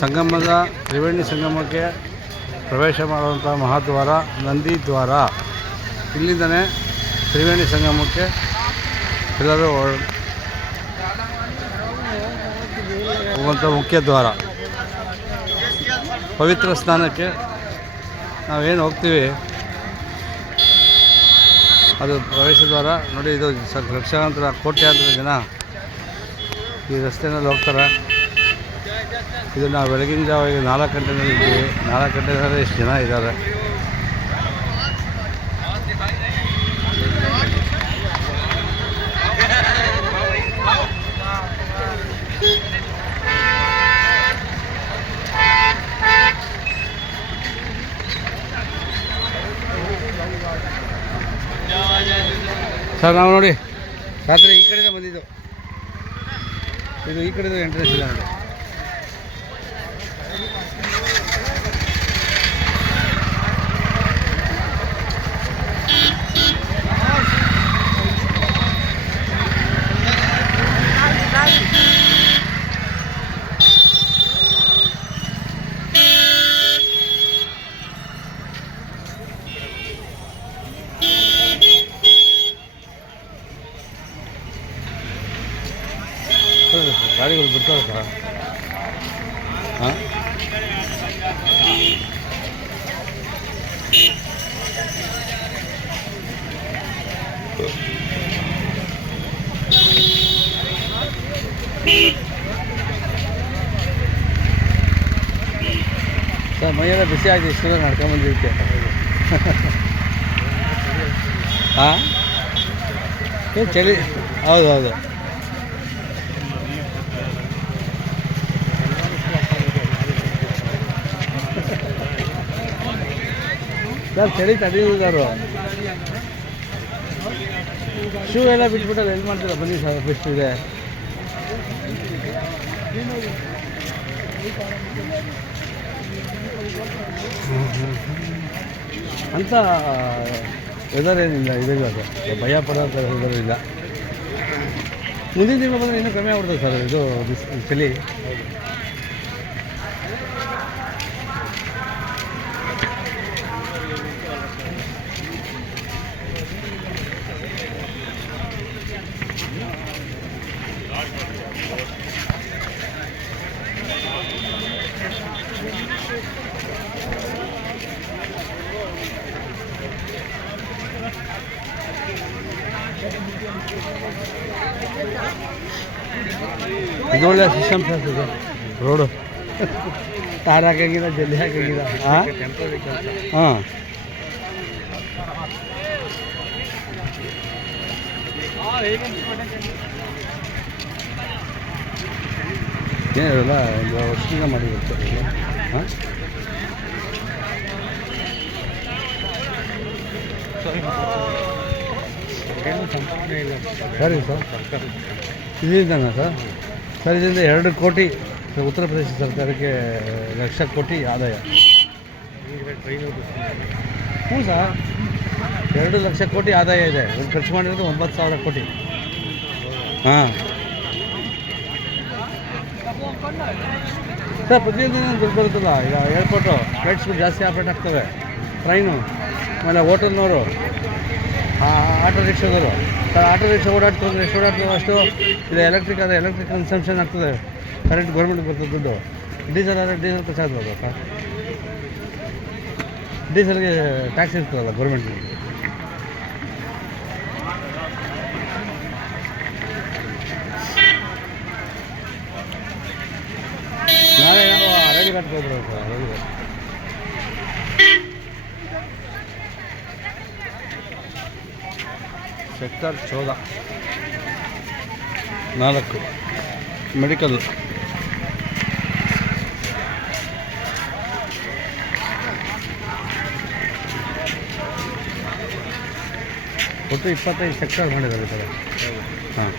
ಸಂಗಮದ ತ್ರಿವೇಣಿ ಸಂಗಮಕ್ಕೆ ಪ್ರವೇಶ ಮಾಡುವಂಥ ಮಹಾದ್ವಾರ ನಂದಿ ದ್ವಾರ. ಇಲ್ಲಿಂದನೇ ತ್ರಿವೇಣಿ ಸಂಗಮಕ್ಕೆ ಎಲ್ಲರೂ ಹೋಗುವಂಥ ಮುಖ್ಯ ದ್ವಾರ. ಪವಿತ್ರ ಸ್ನಾನಕ್ಕೆ ನಾವೇನು ಹೋಗ್ತೀವಿ? ಅದು ಪ್ರವೇಶ ದ್ವಾರ. ನೋಡಿ, ಇದು ಲಕ್ಷಾಂತರ ಕೋಟ್ಯಾಂತರ ಜನ ಈ ರಸ್ತೆಯಲ್ಲಿ ಹೋಗ್ತಾರೆ. ಇದು ನಾವು ಬೆಳಗಿನ ಜಾವ ಈಗ ನಾಲ್ಕು ಗಂಟೆನಲ್ಲಿ ಇದ್ದೀವಿ. ನಾಲ್ಕು ಗಂಟೆನಲ್ಲಿ ಎಷ್ಟು ಜನ ಇದ್ದಾರೆ. ಸರ್, ನಾವು ನೋಡಿ, ರಾತ್ರಿ ಈ ಕಡೆಯಿಂದ ಬಂದಿದ್ದು. ಇದು ಈ ಕಡೆದು ಎಂಟ್ರೆನ್ಸ್ ಇದೆ ನೋಡಿ. ಗಾಡಿಗಳು ಬಿಡ್ತಾರೆ ಸರ್ ಹಾಂ. ಸರ್ ಮೈಯೆಲ್ಲ ಬಿಸಿ ಆಗಿದೆ ಇಷ್ಟೆಲ್ಲ ನಡ್ಕೊಂಬಂದಿದ್ದಕ್ಕೆ ಹಾಂ? ಏನು ಚಳಿ. ಹೌದು ಹೌದು. ಸರ್, ಚಳಿ ತಡೆಯುವುದಾರು ಶೂ ಎಲ್ಲ ಬಿಟ್ಬಿಟ್ಟಲ್ಲ ಎಲ್ಲಿ ಮಾಡ್ತೀರಾ? ಬನ್ನಿ ಸರ್ ಬೆಸ್ಟ್ ಇದೆ ಅಂತ ವೆದರ್ ಏನಿಲ್ಲ ಇದಿಲ್ಲ ಸರ್ ಭಯ ಪಡೋಂಥ ವೆದರ್ ಇಲ್ಲ. ಮುಂದಿನ ತಿಂಗಳು ಬಂದರೆ ಇನ್ನೂ ಕಮ್ಮಿ ಆಗ್ಬಿಡ್ತದೆ ಸರ್, ಇದು ಚಳಿ. ಇದು. ಒಳ್ಳೆ ಸಿಸ್ಟಮ್ ಸರ್ ಇದು ರೋಡು ತಾರ್ ಹಾಕಂಗಿಲ್ಲ ಜಲ್ದಿ ಹಾಕಂಗಿಲ್ಲ ಹಾಂ ಹಾಂ. ಏನಿರಲ್ಲ ಒಂದು ವರ್ಷದಿಂದ ಮಾಡಿರುತ್ತೆ ಹಾಂ? ಸರಿ ಸರ್ ಇದರಿಂದನಾ ಸರ್. ಸರ್, ಇದರಿಂದ ಎರಡು ಕೋಟಿ ಉತ್ತರ ಪ್ರದೇಶ ಸರ್ಕಾರಕ್ಕೆ ಲಕ್ಷ ಕೋಟಿ ಆದಾಯ. ಹ್ಞೂ ಸರ್. ಎರಡು ಲಕ್ಷ ಕೋಟಿ ಆದಾಯ ಇದೆ. ಖರ್ಚು ಮಾಡಿರೋದು ಒಂಬತ್ತು ಸಾವಿರ ಕೋಟಿ. ಹಾಂ. ಸರ್, ಪ್ರತಿಯೊಂದು ದುಡ್ಡು ಬರುತ್ತಲ್ಲ? ಈಗ ಏರ್ಪೋರ್ಟು ಫ್ಲೈಟ್ಸ್ಗಳು ಜಾಸ್ತಿ ಆಪ್ರೇಟ್ ಆಗ್ತವೆ. ಟ್ರೈನು ಆಮೇಲೆ ಹೋಟೆಲ್ನವರು ಆಟೋ ರಿಕ್ಷಾದವರು ಸರ್, ಆಟೋ ರಿಕ್ಷಾ ಓಡಾಡ್ತಂದ್ರೆ ಎಷ್ಟು ಓಡಾಡ್ತೀವಿ ಅಷ್ಟು? ಇದು ಎಲೆಕ್ಟ್ರಿಕ್ ಆದರೆ ಎಲೆಕ್ಟ್ರಿಕ್ ಕನ್ಸಂಪ್ಷನ್ ಆಗ್ತದೆ. ಕರೆಂಟ್ ಗೌರ್ಮೆಂಟ್ ಬರ್ತದೆ ದುಡ್ಡು. ಡೀಸೆಲ್ ಆದರೆ ಡೀಸೆಲ್ ಖರ್ಚಾಗ್ತದೆ ಸರ್ ಡೀಸೆಲ್ಗೆ ಟ್ಯಾಕ್ಸ್ ಇರ್ತದಲ್ಲ ಗೌರ್ಮೆಂಟ್ ನಾಳೆ ನಾವು ಅರಳಿ ಕಟ್ಕೊಬ್ರು ಸರ್ ಅರಳಿ ಸೆಕ್ಟರ್ ಚೌದ ನಾಲ್ಕು. ಮೆಡಿಕಲ್. ಒಟ್ಟು ಇಪ್ಪತ್ತೈದು ಸೆಕ್ಟರ್ ಮಾಡಿದ್ದಾರೆ ಸರ್. ಹಾಂ.